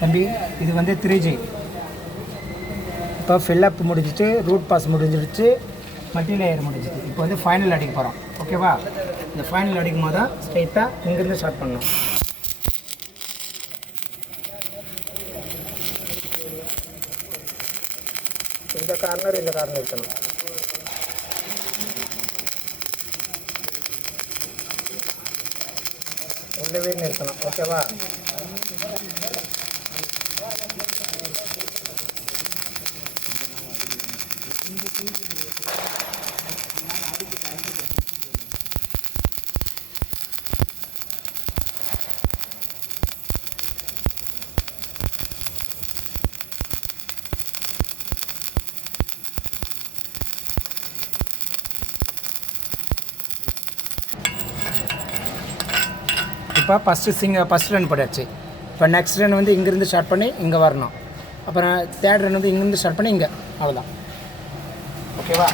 தம்பி இது வந்து 3G. இப்போ ஃபில்லப் முடிஞ்சிட்டு ரூட் பாஸ் முடிஞ்சிடுச்சு, மல்டி லேயர் முடிஞ்சிச்சு. இப்போ வந்து ஃபைனல் அடிக்க போகிறோம். ஓகேவா? இந்த ஃபைனல் அடிக்கும் போது தான் ஸ்ட்ரைட்டாக இங்கேருந்து ஸ்டார்ட் பண்ணணும். இந்த கார்னர் இருக்கணும். உள்ளவே இருக்கணும். ஓகேவா? இப்போ ஃபஸ்ட் ரன் போட்டாச்சு. இப்போ நெக்ஸ்ட் ரன் வந்து இங்கேருந்து ஸ்டார்ட் பண்ணி இங்கே வரணும். அப்புறம் தேர்ட் ரன் வந்து இங்கேருந்து ஸ்டார்ட் பண்ணி இங்கே. அவ்வளோதான். ஓகேவா?